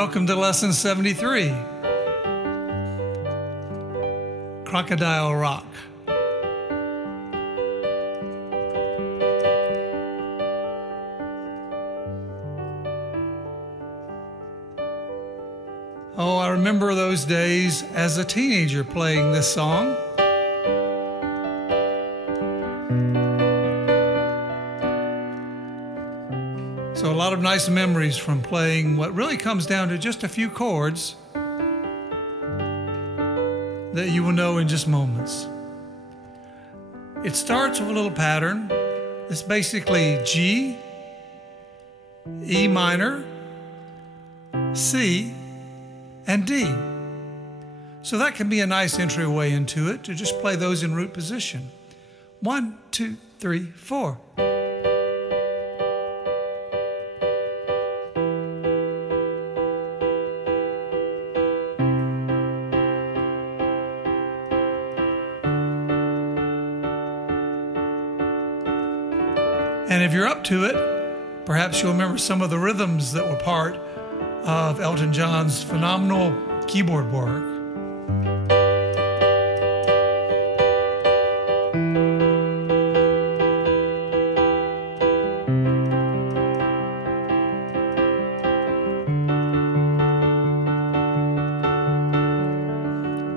Welcome to Lesson 73, Crocodile Rock. Oh, I remember those days as a teenager playing this song. So a lot of nice memories from playing what really comes down to just a few chords that you will know in just moments. It starts with a little pattern. It's basically G, E minor, C, and D. So that can be a nice entryway into it, to just play those in root position. 1, 2, 3, 4. And if you're up to it, perhaps you'll remember some of the rhythms that were part of Elton John's phenomenal keyboard work.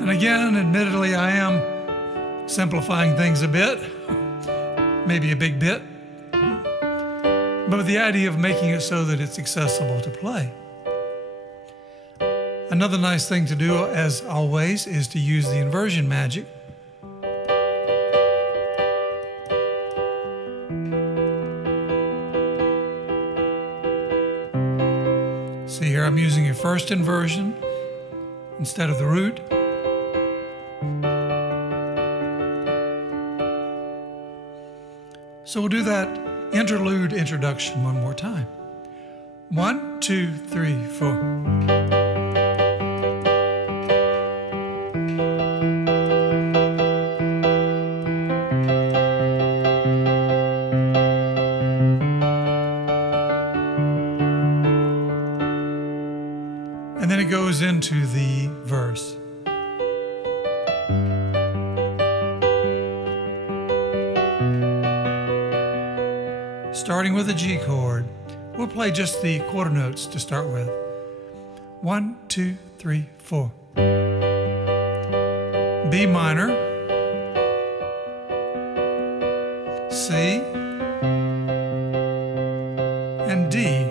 And again, admittedly, I am simplifying things a bit, maybe a big bit, but with the idea of making it so that it's accessible to play. Another nice thing to do, as always, is to use the inversion magic. See here, I'm using a first inversion instead of the root. So we'll do that interlude introduction one more time. 1, 2, 3, 4. And then it goes into the verse. Starting with a G chord, we'll play just the quarter notes to start with. 1, 2, 3, 4. B minor, C, and D.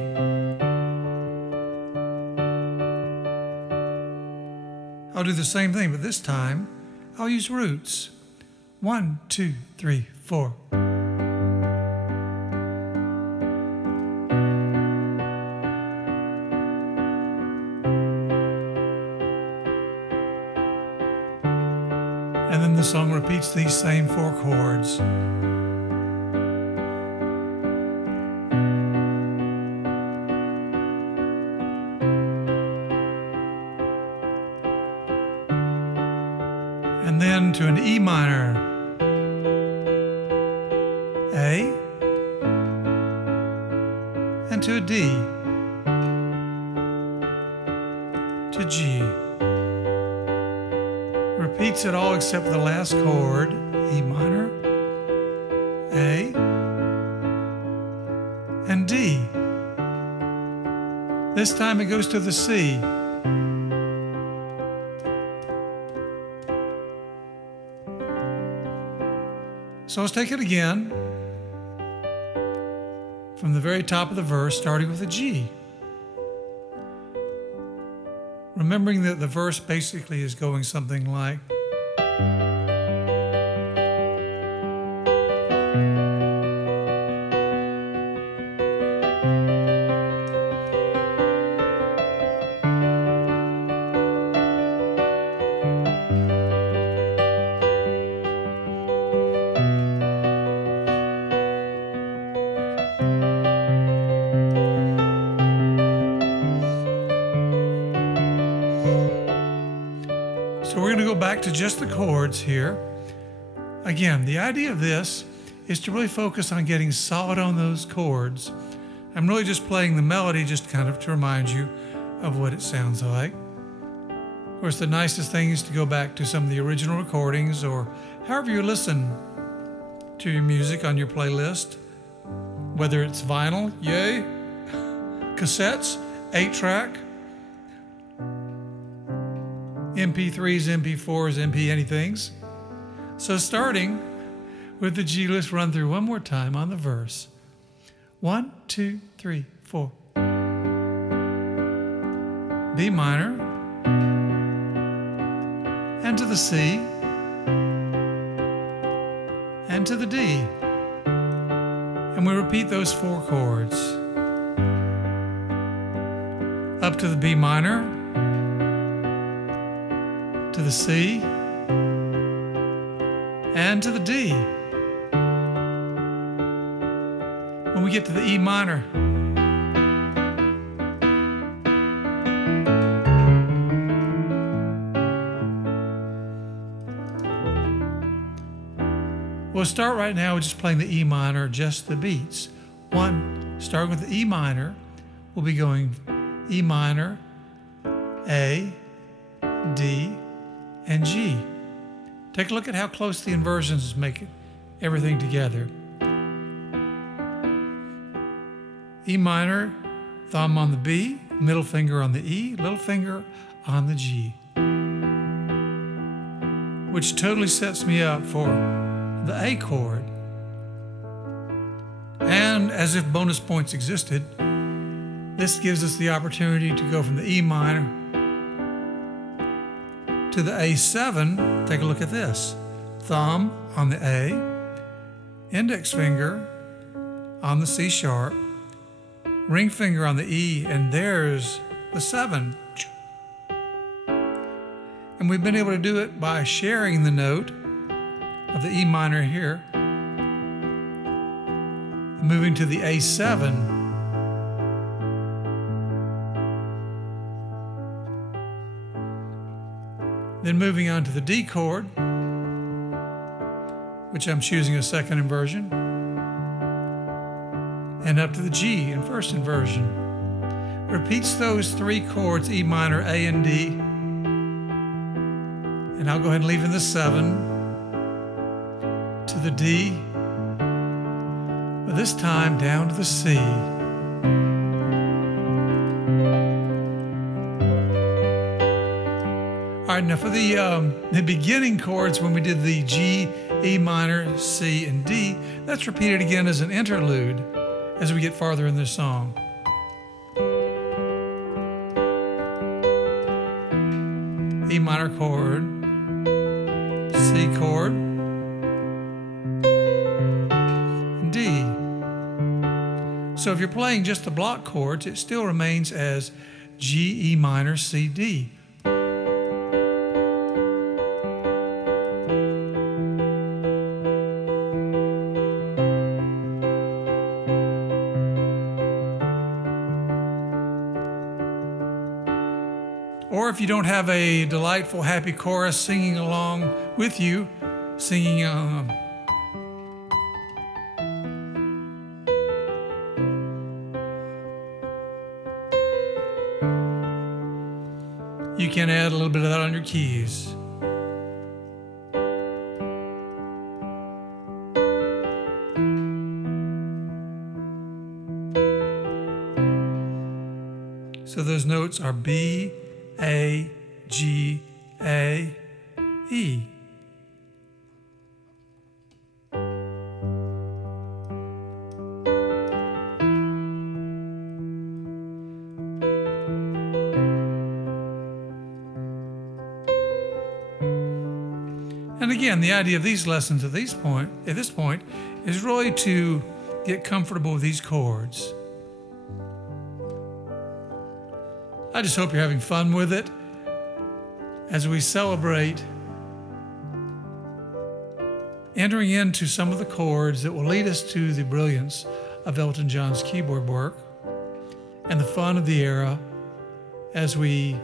I'll do the same thing, but this time I'll use roots. 1, 2, 3, 4. And then the song repeats these same 4 chords. And then to an E minor, A, and to a D, to G. Repeats it all except for the last chord, E minor, A, and D. This time it goes to the C. So let's take it again from the very top of the verse, starting with a G. Remembering that the verse basically is going something like, so we're going to go back to just the chords here. Again, the idea of this is to really focus on getting solid on those chords. I'm really just playing the melody just kind of to remind you of what it sounds like. Of course, the nicest thing is to go back to some of the original recordings or however you listen to your music on your playlist, whether it's vinyl, yay, cassettes, 8-track, MP3s, MP4s, MP anythings. So starting with the G, let's run through one more time on the verse. 1, 2, 3, 4. B minor, and to the C, and to the D. And we repeat those 4 chords. Up to the B minor, to the C, and to the D. When we get to the E minor, we'll start right now with just playing the E minor, just the beats. Starting with the E minor, we'll be going E minor, A, D, and G. Take a look at how close the inversions make everything together. E minor, thumb on the B, middle finger on the E, little finger on the G, which totally sets me up for the A chord. And as if bonus points existed, this gives us the opportunity to go from the E minor to the A7. Take a look at this. Thumb on the A, index finger on the C sharp, ring finger on the E, and there's the 7. And we've been able to do it by sharing the note of the E minor here, moving to the A7. Then moving on to the D chord, which I'm choosing a second inversion, and up to the G in first inversion. Repeats those 3 chords, E minor, A, and D. And I'll go ahead and leave in the 7 to the D, but this time down to the C. All right, now for the beginning chords, when we did the G, E minor, C, and D, that's repeated again as an interlude as we get farther in the song. E minor chord, C chord, and D. So if you're playing just the block chords, it still remains as G, E minor, C, D. Or if you don't have a delightful, happy chorus singing along with you, singing you can add a little bit of that on your keys. So those notes are B, A, G, A, E. And again, the idea of these lessons at this point is really to get comfortable with these chords. I just hope you're having fun with it as we celebrate entering into some of the chords that will lead us to the brilliance of Elton John's keyboard work and the fun of the era as we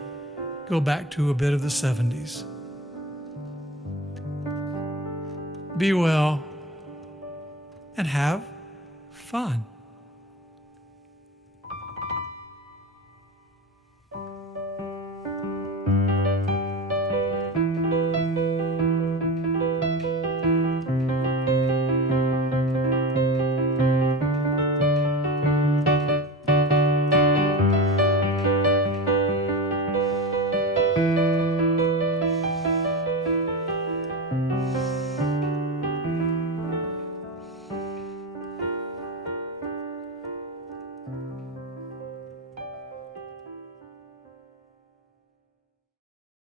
go back to a bit of the 70s. Be well and have fun.